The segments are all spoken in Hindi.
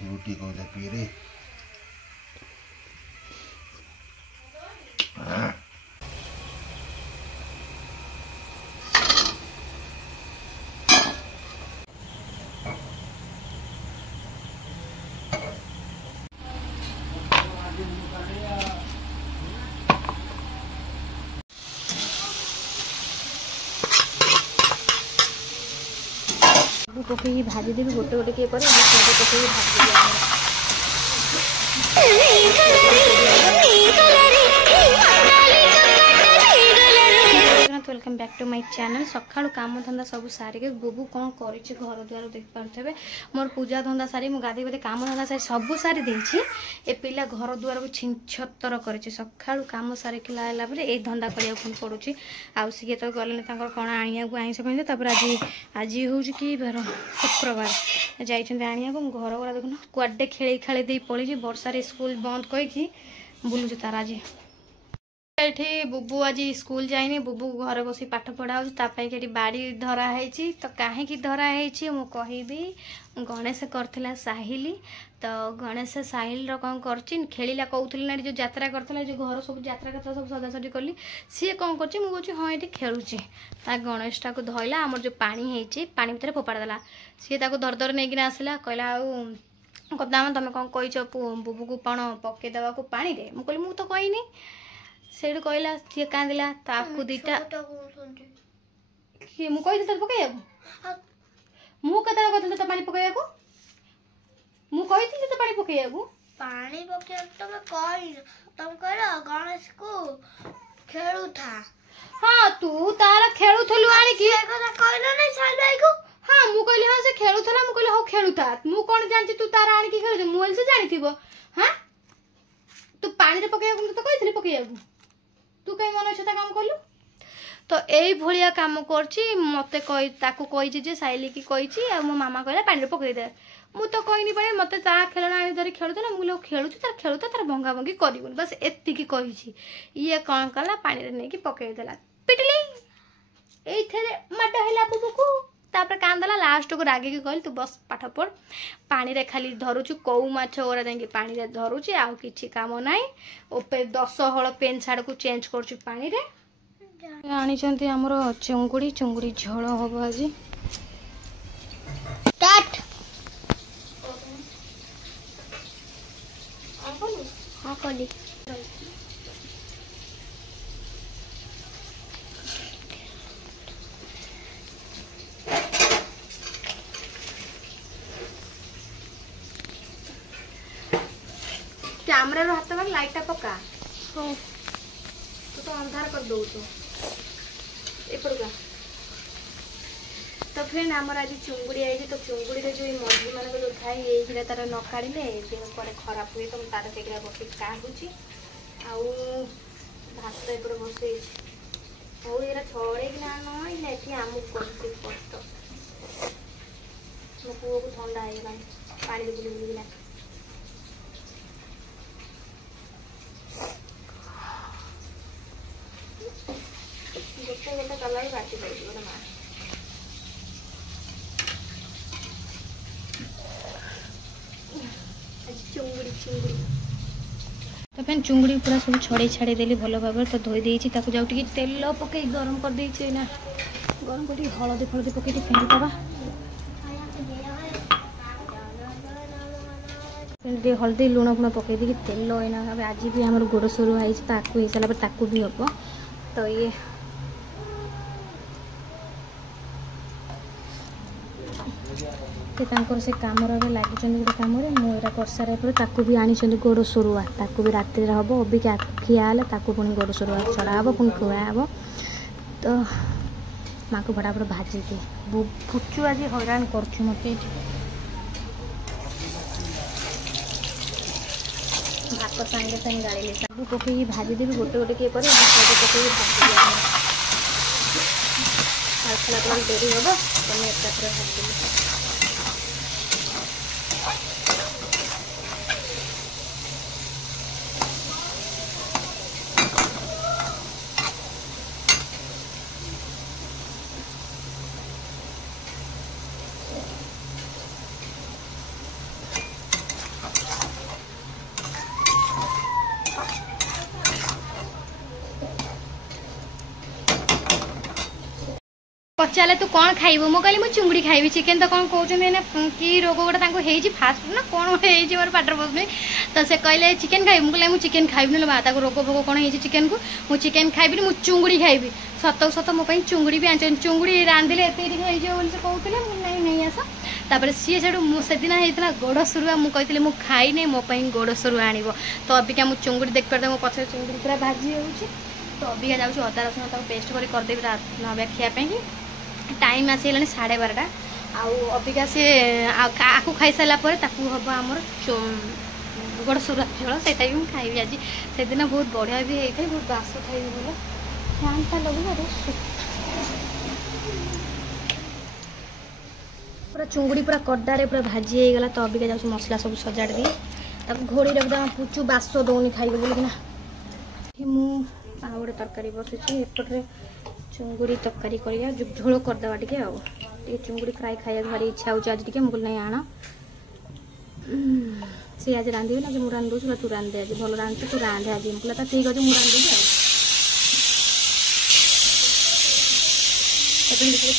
रुटी कहले पीरे पकई भाजी देवी गोटे गोटे किए पर पकई भाजी welcome back to my channel. सकाळु काम धंदा सब सारिके बुबू कौन कर घर द्वार देख पारे मोर पूजा धंदा सारी मु गाधे गाधे काम धंदा सारी सब सारी देछि। ए पिला घर द्वार को छिंछतर करे सकाळु काम सारिके लाला ए धंदा करिया फोन पड़ुछि। आउ सी तो गले कौन आनिया को आइस कहते आज आज हूँ कि बार शुक्रवार जाइए आनिया को घर गुरा देखुन कुआडे खेली खेली दे पड़ी वर्षार स्कूल बंद कहीकि बुलूँ तार आज ये बुबू आज स्कूल जाइनी बुबू घर बस पाठ पढ़ा कि बाड़ी धराई तो कहीं धराई मु कहबी गणेश करथिला साहिली तो गणेश साहिल कौन कर खेला कहूली ना जो यात्रा करता जो घर सब यात्रा करता सब सजासजी कली सी कौन कर मुझे हाँ ये खेलुचे गणेश टाक धरला आमर जो पानी है पानी भितर फोपाड़ देला सी दर नहीं आसला कहला कदाम तुम कौन कही बुबू को कौन पकईदेवा को पानी रे मुझे कहली तो कहनी से कहला सी कांदिला ताकू दीटा किए मुझे तो पकईया मुझे कहते तो पानी पकईया मुझे तो पानी पकईया पानी पकईया तुम कहला गणेश को खेलु था। हाँ तू तार खेलुथलु आनी की कहला नहीं साल भाई को हाँ मु कहली हाँ से खेलुथला मु कहली हो खेलुथा मु कौन जानची तू तार आनी की खेलु मु से जानिथिबो। हाँ तू पानी रे पकईया तो कहथिली पकईया तू कहीं मन इच्छा काम कलु तो यही भाया कम कर साइली की कही मो मामा कहला पानी पकईदे मु तो कहनी पड़े मत खेलना आनी धरी खेलुला मुझे खेलु तार खेलुता तार भंगा भंगी कर बस एतिकी कही ये कौन कला पानी रे नहीं पकईदेला पिटली ये माड है बुबू को तापर कांदला लास्ट को रागिकी कहली तू बस पाठ पढ़ पानी रे खाली धरुचु कौ माछ ओरा जाइए पानी रे धरुची आउ किछि काम नाई ओपे 10 हल पेन साड़ को चेंज करछु पानी रे आनी चंती हमरो चुंगुड़ी चुंगुड़ी झोल हबो आज स्टार्ट हां कली कैमरा रो हाथ में लाइट पका हाँ तू तो अंधार कर दौ एपड़का तो फ्रेंड आमर आज चुंगुड़ी आई तो चुंगुड़ी रे जो मझी मान जो थाए ये तार न काढ़े देह पर खराब हुए तो तार से बस काढ़ुची आउ भात एपटे बसई हूँ ये छड़े कि ना ये आमको कर कष्ट मो पुओ को ठंडा हो पानी बुली बुलिकिना गोटे गोटे कलर काटी पाई गोटे माँ चुंगुड़ी चुंगुड़ी तो फ्रेंड चुंगुड़ी पूरा सब छड़े छाड़ी देली भल भाव तो धोई देती जाऊ तेल पकई गरम कर देना गरम कर हलदी फलदी पकई फेंदीदवा हल्दी लुण फुण पकई दी तेल एना आज भी आम गोड़ सरू है हो सारा भी हम तो ये से काम लगे गोटे कम मुझे कर सारा पर भी आनी गोड़ सरुआ भी राति हम अबिका खियाल पुणी गोड़ सरुआ चढ़ा हम पुणी खुआ हम तो माँ को फटाफट भाजी दिए फुचु आज हैरान कर मत भात सांगे सांगे गाड़ी सब पकई भाजी देवी गोटे गोटे किए पर पकई भाजी आसला डेरी हम तुम एक भाजी पचारे तू कौन खाइबू मु कहली मु चुंगड़ी खाइबी चिकेन तो कौन कहउछन कि रोग गोटा तांको हेजी फास्ट फूड ना कौन हेजी मोर पाटर बसमे तो से कहले चिकेन खाइबी मु कहले मु चिकेन खाइबी न बा ताको रोग भोग कौन हेजी चिकेन को मु चिकेन खाइबी मु चुंगड़ी खाइबी सत सत मो पई चुंगड़ी भी आंचन चुंगड़ी रांधिले एते टिक हेजो बोल से कहउतले मु नहीं नहीं आसा तापर सी सेडू मु सेदिना हेतना गोड़ सरुआ मु कहतिले मु खाइ नै मो पई गोड़ सरुआ आनिबो तो अबिका मु चुंगड़ी देख परदे मो पछे चुंगड़ी पूरा भाजी होउची तो अबिका जाउची अदा रसुण ताको पेस्ट कर देबी रात नबे खिया पे टाइम आसीगलानी 12:30 आउ अबिका से आकु खाई सारा पर ताकू हम आमर गोड़ सुरा झोल से भी खाइबी आज से दिन बहुत बढ़िया भी होता है बहुत बास खाइबी बोलो फैन टा लगू पूरा चुंगड़ी पूरा कड्डारे पूरा भाजी हो गला तो अबिका जाउची मसला सब सजाड़ दी ताकू घोड़ी रखदा पुचू बास दौनी खाइबे बोली ना मु आउडे तरकारी बसुची एपटे चुंगड़ी तरकारी करिया झोल करदेवा टे चुंगड़ी फ्राए खाया भारी इच्छा हो आज टे मुझे नहीं आना सी आज रांधि ना मुझे रांधि दूसरा तू रांधे आज भल रांधे तू रांधे आज मुझे तो ठीक अच्छे मुझे रांधि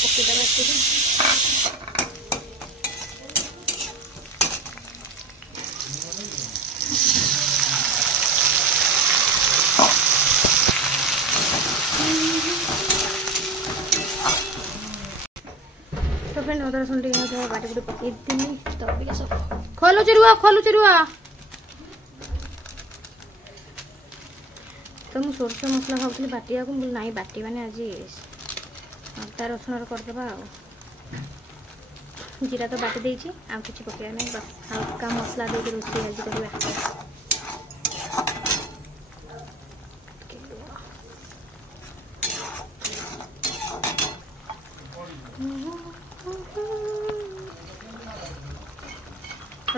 पकईदेवा अदर रसुण टे बाटी बुटी पकई तो अबिका सब खोलु चिरुआ तो मुझे सोरस मसला भावुली बाटिया को ना बाटी मैंने आज अदा रसुण करदेवा जीरा तो बाटी देती आ कि पकड़ा नहीं बस हल्का मसला दे रोषे आज करवा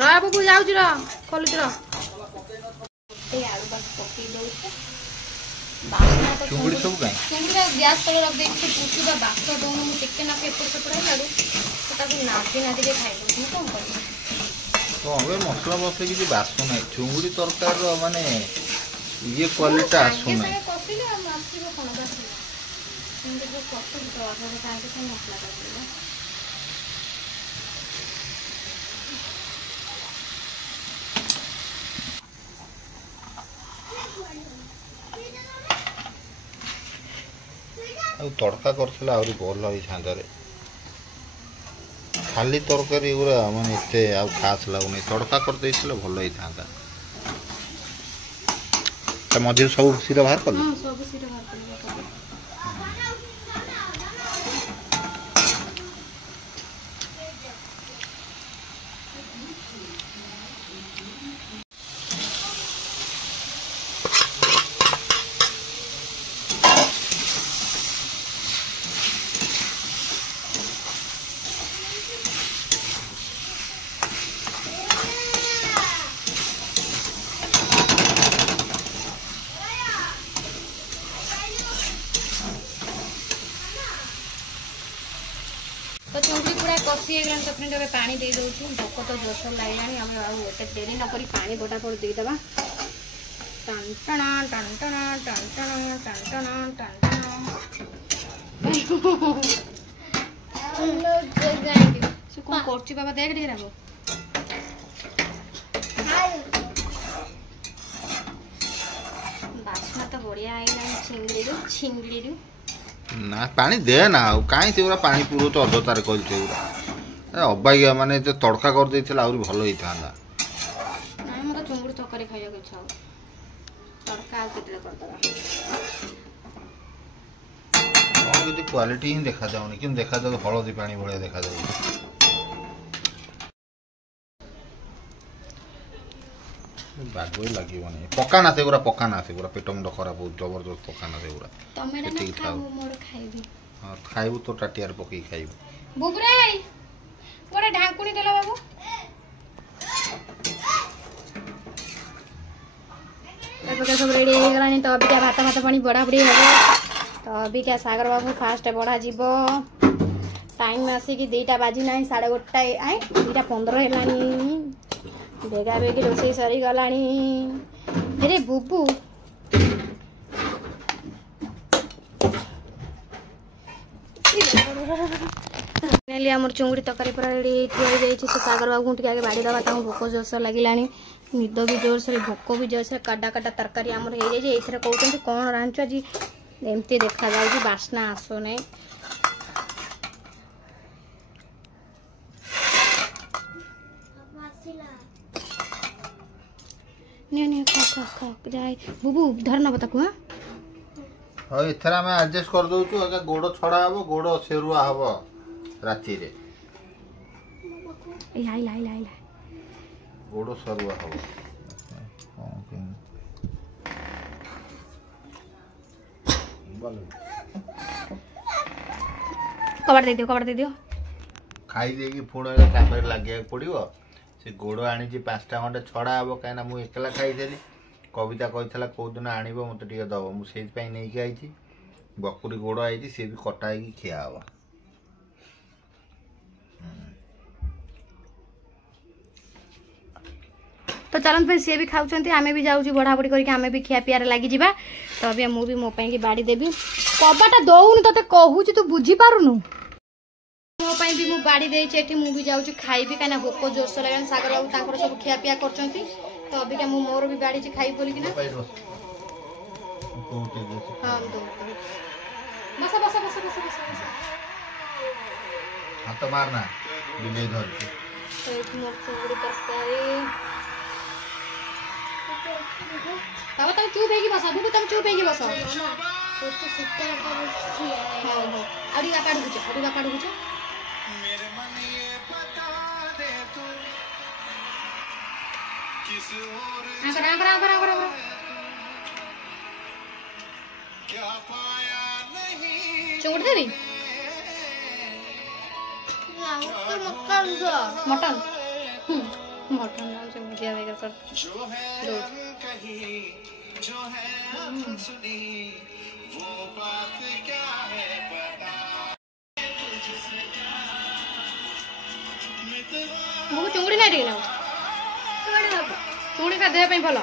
बाबू जाऊँ खोलुच आलू बस पकई दे चुंगड़ी सब काई चुंगड़ी गैस तले रख देछि पुछु बा बास दउन मु टिके ना पेपर पेपर लाडू सेटा को नाटी नाटी के खाइ दउ कोन करबो तो हमें मसला बसे कि बासु नहीं चुंगड़ी तरकार माने ये क्वालिटी आसु नहीं कसिले आसीबो कोन बास चुंगड़ी को कसिले तो आगे ताके से मसला करबो तड़का करथिला आउरी भल होई छांदरे खाली तरकारी गुरा माने एते आ खास लागुनी तड़का कर देथिले भल होई थांदा त मझिर सब सिरा बाहर कर हां सब सिरा बाहर कर तो चुंगड़ी पूरा कसी गलान तो अपने पानी दे दउछु भोक तो जोर लागलानी हम एते देरी न करी पानी फटाफट दे देबा टन टना टन टना टन टना टन टना टन टना सु कोन करछि बाबा देख रे राबो बासना तो बढ़िया आइला चिंगड़ी ना पानी दे ना कहीं से पानी पूरा तो अधतार कर अबाइया माने जो तड़का कर देथिला आउरी भलो होई थांदा ना मत चुंगड़ी तरकारी खाइया के इच्छा तड़का केतले कर दवा और किती क्वालिटी ही देखा जाउनी किन देखा जाउ हळदी पानी भळे देखा जाउ बागोई लागियो नहीं पकाना से पूरा पेट मुंड खराब हो जबरदस्त पकाना से पूरा तमेरा ना खाऊ मोर खाइबी हां खाइबू तो टाटियार पकई खाइबू बुगराई गोरे ढांकुनी देला बाबू तो सब रेडी हो गलानी तो अभी क्या भात पानी बड़ा बड़ी हो तो अभी क्या सागर बाबू फास्ट बड़ा जीवो टाइम आसी कि 2टा बाजी ना 1:30 आए 2:15 हेलानी बेगा बेगी रोषे सरी गलानी अरे बुबू फाइनाली आमर चुंगुड़ी तरकारी पूरा रेडी थी सागर बाबू टे आगे बाड़ी दबा भोक जोरसोर लगे निद भी जोरसोर भोक भी जोरसोर काटा काटा तरकारी आमर हो जाए कहते कौन रांच आज एमती देखा जाऊँ बास्ना आसो ना जाए बुबू धर नब ताकू हाँ हाँ एथर आम एडजस्ट कर दउछु आगे गोड़ छड़ा हबो गोड़ सेरुआ हबो राती रे ए आइला आइला आइला गोड़ सरुआ हबो कबाड़ दे दियो खाई देगी पुणे काम लगे पड़ो से गोड़ आनी 5टा खंडे छड़ा हम कहीं मुझे एकला खाईदेली कविता कही कौदिन आण मत दब मुझे नहीं आई बकुरी गोड़ आई सी भी कटा हो खिया हम तो चलन फिर सी भी खाऊँ आम भी जाऊँ बढ़ाबड़ी करके आम भी खिया पियार लगी तो अभी मुझे मो की बाड़ी देवी कबाटा दौन ते कहूँ तू बुझीपारुनु मो भी मु बाड़ी देती मुझे जाऊँ खाइबी कहीं भोक जोरसोर लगे सागर बाबू सब खिया पिया कर तो अबिका मु मोर भी बाड़ी खाई बोल कि हाथ मारना बिले धर मोर चुंगड़ी तरकारी बाबा तुम चुप है बस बुबू तुम चुप है बस आड़ी बापा ढुकुछ चुंगड़ी देवी मटन मटन नाम से भुजिया वगैरह कर वो चुंगड़ी नहीं टी ना चुंगड़ी का देह पे भल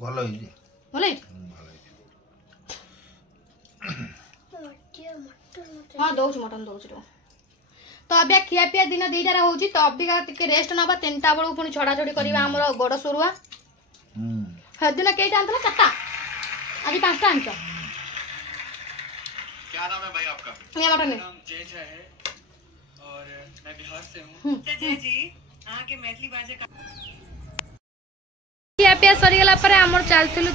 भल भल हाँ दौच मटन दौच तो अभी खिया पिया दिन 2टार हो तो अभी रेस्ट ना 3टा बेलू पुणी छड़ा छड़ी करवा आम गोड़ सरुआ दिन कईटा आंत 4टा आज 5टा आंच क्या नाम है भाई आपका? ये मटन जय जय है और मैं बिहार से हूँ। जय जी यहाँ के मैथिली भाषा का खिया पिया सरीगला आमर चलू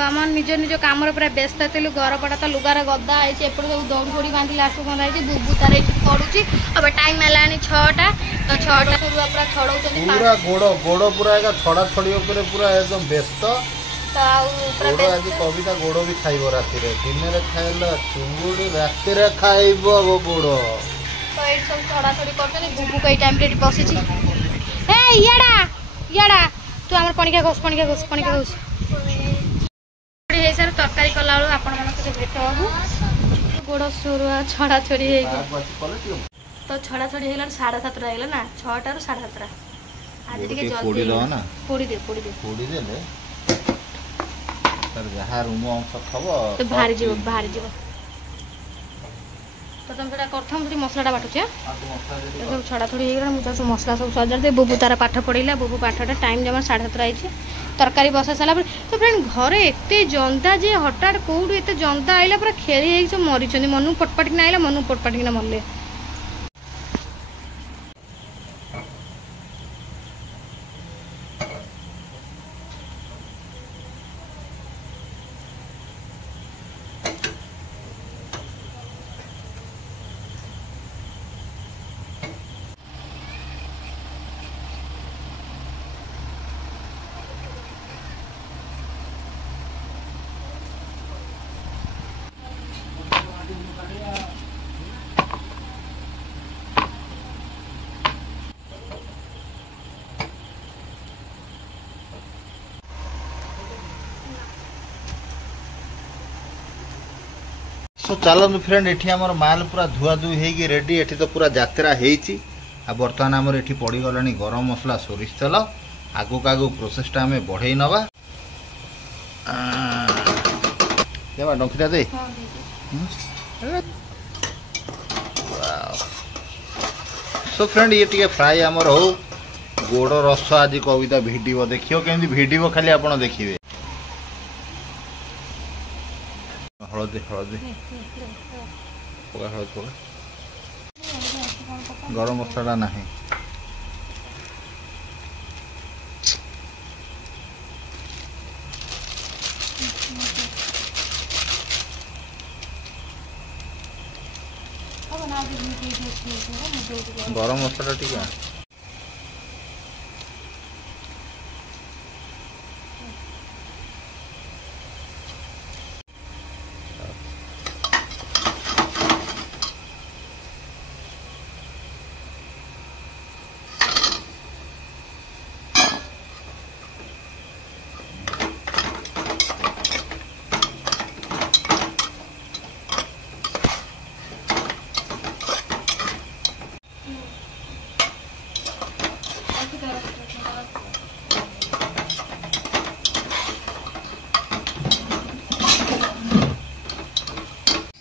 आम निज निज कम पूरा व्यस्त थी घर पड़ा तो लुगार गदा है सब दौड़ फोड़ी बांधी लास्ट बंधा है बुबू तार पड़ुची अब टाइम है 6टा तो 6टा सरुआ पूरा छड़ा गोड़ गोड़ पूरा छड़ा छड़ी पूरा एकदम व्यस्त तो आज कविता गोड़ भी खाइब राति दिन में खाइल चुंगुड़ी राति खाइब गोड़ तो ये सब छड़ा छड़ी कर बुबू कई टाइम रे बसी याड़ा तू आम पणिका घोष सर तरकारी कला बेलू आपण मैं भेट हबू गोड़ सरुआ छड़ा छड़ी तो छड़ा छड़ी है 7:30 है ना 6टारू 7:30 आज टे जल्दी पोड़ी दे जहाँ रूम अंश थब तो बाहरी जीव तो तुम से कर मसलाटा बाटुचे सब छड़ा छड़ी हो मुझे मसला सब सजा दे बुबू तार पाठ पढ़ला बुबू पाठटा टाइम जमा 7:30 आई तरकारी बसा सारा तो फ्रेंड घरे एत जंदा जे हठात कौटू एत जंदा आइला पूरा खेली सब मरी मनु पटपाटिक आइला मनु पटपाटिक मरले सो चलतु फ्रेंड एठी हमर माल पूरा धुआ धुई होगी रेडी एठी तो पूरा यात्रा होती बर्तमान आमर एठी पड़गला गरम मसला सोरिष तेल आगक आगक प्रोसेसटा आम बढ़ई नवा देवा डंकीटा दे हाँ दीदी सो फ्रेंड ये टिके फ्राई आमर हो गोड़ रस आज कविता भिडिव देखियो केमती भिडिव खाली आपण देखिए हलदी हलदी पका हलदी पका गरम मसला नहीं गरम मसला टिका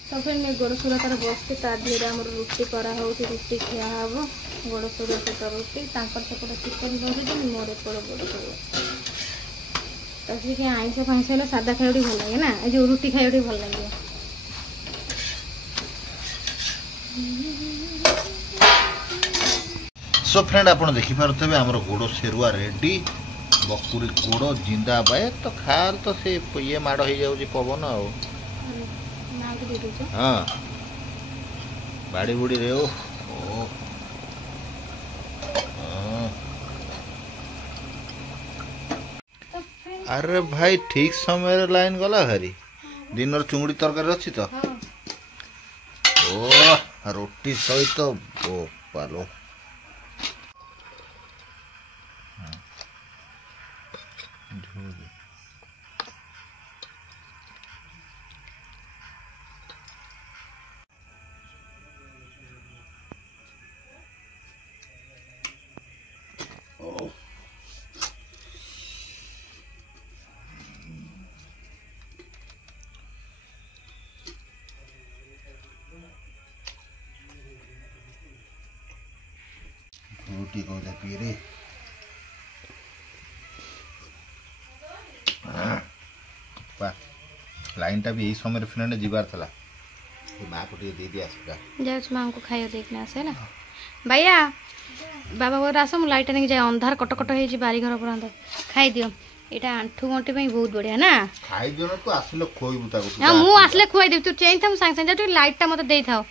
तो फिर मैं गोड़ सूरा तार बसते ता धीरे आम रुटी करा रुटी खिया हम गोड़ सूरा सहित रुटी सेपटे चिकेन बन मोर एपटे गोड़ सूरा तो सी आईस फाइस है सादा खाई भल लगे ना जो रुटी खाई भल लगे सो फ्रेंड आप देखिपे आमर गोड़ सेरुआ रेडी बकुरी गोड़ जिंदा बाए तो खाल तो से ये माड़ हो जाऊँ पवन आ हाँ बाड़ी बुड़ी रे ओ अरे भाई ठीक समय लाइन गला हरी दिन चुंगड़ी तरकारी अच्छी तो ओ रोटी सहित ओ पालो रोटी को पी रे लाइन टा भी यही समय फ्रेंड जीवार था माँ को दे दिया जाऊँ माँ को खाइयो देखने आसे ना भैया बाबा बोर आस मु लाइट नहीं जाए अंधार कटकट हो बारी घर पर खाई दियो यहाँ आंठू गंठी बहुत बढ़िया ना खाई दियो ना तू आसिलो खोइबु ताको हां मु आसले खुआई देबी तू चेंज था मु सांग सांग जा तू लाइट टा मते देई थाओ